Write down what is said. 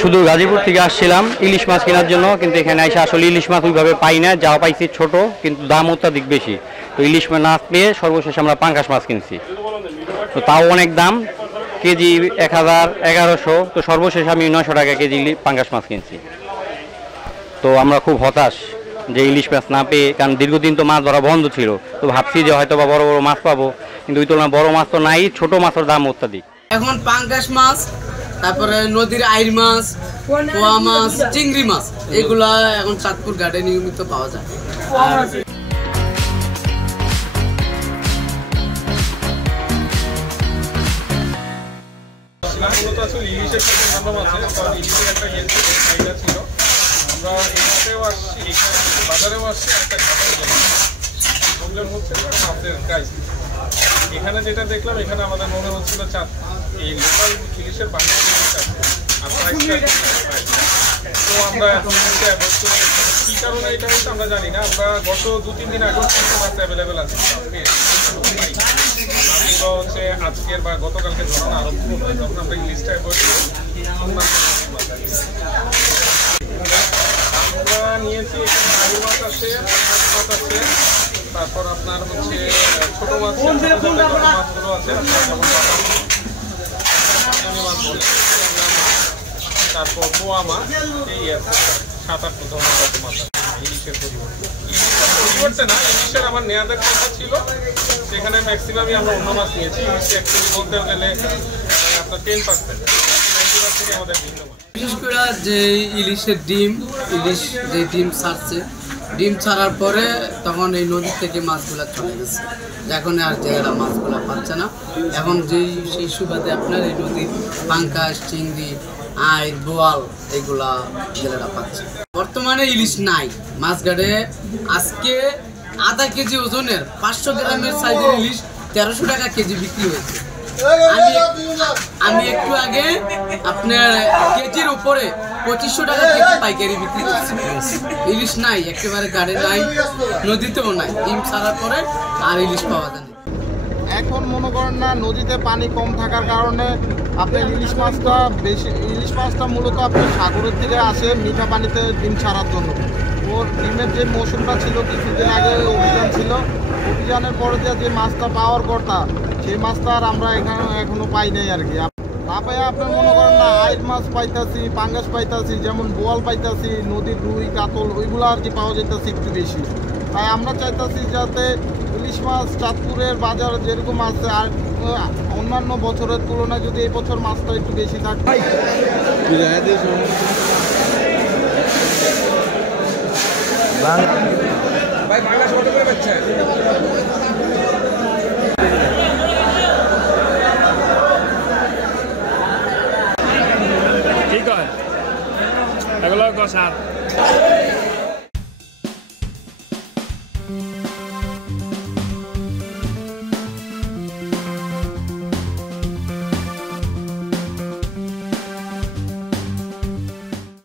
শুধু গাজীপুর থেকে আসছিলাম ইলিশ মাছ কেনার জন্য, কিন্তু এখানে এসে আসলে ইলিশ মাছ ওইভাবে পাই না, যা পাইছি ছোট, কিন্তু দাম অত্যাধিক বেশি। তো ইলিশ মাছ না পেয়ে সর্বশেষ আমরা পাঙ্গাস মাছ কিনছি, তো তাও অনেক দাম, কেজি 1000-1100। তো সর্বশেষ আমি 900 টাকা কেজি পাঙ্গাস মাছ কিনছি। তো আমরা খুব হতাশ যে ইলিশ মাছ না পেয়ে, কারণ দীর্ঘদিন তো মাছ ধরা বন্ধ ছিল। তো ভাবছি যে হয়তো বা বড় বড় মাছ পাবো, কিন্তু ওই তুলনায় বড় মাছ তো নাই, ছোট মাছের দাম অত্যাধিক। এখন পাঙ্গাস মাছ, তারপরে নদীর আইর মাছ, পোয়া মাছ, চিংড়ি মাছ, এগুলা এখন চাঁদপুর ঘাটে নিয়মিত পাওয়া যায়। এখানে যেটা দেখলাম, এখানে আমাদের মনে হচ্ছিল এই লোকাল ইলিশের বাংলা তো আমরা এখন কি কারণে এটা হচ্ছে আমরা জানি না। আমরা গত 2-3 দিন আগে মাছ অ্যাভেলেবেল আছে, হচ্ছে আজকের বা গতকালকে ধরনের আরম্ভ হয়, তখন আমরা ইলিশটা আমরা নিয়েছি। এখানে মাছ আছে, মাছ আছে, তারপর আপনার হচ্ছে ছোট মাছ মাছগুলো আছে, তারপর পোয়া মাছ, এই আছে 7-8 ধরনের মাছ আছে ইলিশের পরিবর্তে না। ইলিশের আমার নেওয়াদের কথা ছিল, সেখানে ম্যাক্সিমামই আমরা অন্য মাছ নিয়েছি। ইলিশে অ্যাকচুয়ালি বলতে গেলে আপনার 10% থেকে আমাদের ভিন্ন মাছ। বিশেষ করে যে ইলিশের ডিম, ইলিশ যে ডিম ছাড়ছে, ডিম ছাড়ার পরে তখন এই নদী থেকে মাছগুলো চলে গেছে, এখন আর জেলেরা মাছগুলো পাচ্ছে না। এখন সেই সুবাদে আপনার এই নদীর পাঙ্গাস, চিংড়ি, আইর, বোয়াল এগুলা জেলেরা পাচ্ছে। বর্তমানে ইলিশ নাই মাছঘাটে। আজকে আধা কেজি ওজনের 500 গ্রামের সাইজের ইলিশ 1300 টাকা কেজি বিক্রি হয়েছে। আমি একটু আগে আপনার কেজির উপরে 2500 টাকা কেজি পাইকারি বিক্রি করছি। ইলিশ নাই, একেবারে গাড়ি নাই, নদীতেও নাই। ডিম ছাড়ার পরে আর ইলিশ পাওয়া যায় না। এখন মনে করেন না, নদীতে পানি কম থাকার কারণে আপনার ইলিশ মাছটা মূলত আপনার সাগরের থেকে আসে মিঠা পানিতে ডিম ছাড়ার জন্য। ওর ডিমের যে মৌসুমটা ছিল, কিছুদিন আগে অভিযান ছিল, অভিযানের পরে যে মাছটা পাওয়ার কথা, সেই মাছটা আর আমরা এখনো পাই নাই আর কি। না পাই আপনার মনে করেন না, আইর মাছ পাইতাছি, পাঙ্গাস পাইতাছি, যেমন বোয়াল পাইতাছি, নদীর রুই, কাতল, ওইগুলো আর কি পাওয়া যেতেছে একটু বেশি। তাই আমরা চাইতাছি যাতে ইলিশ মাছ চাঁদপুরের বাজার যেরকম আছে, আর অন্যান্য বছরের তুলনায় যদি এই বছর মাছটা একটু বেশি থাকে। ঠিক হয় এগুলো 10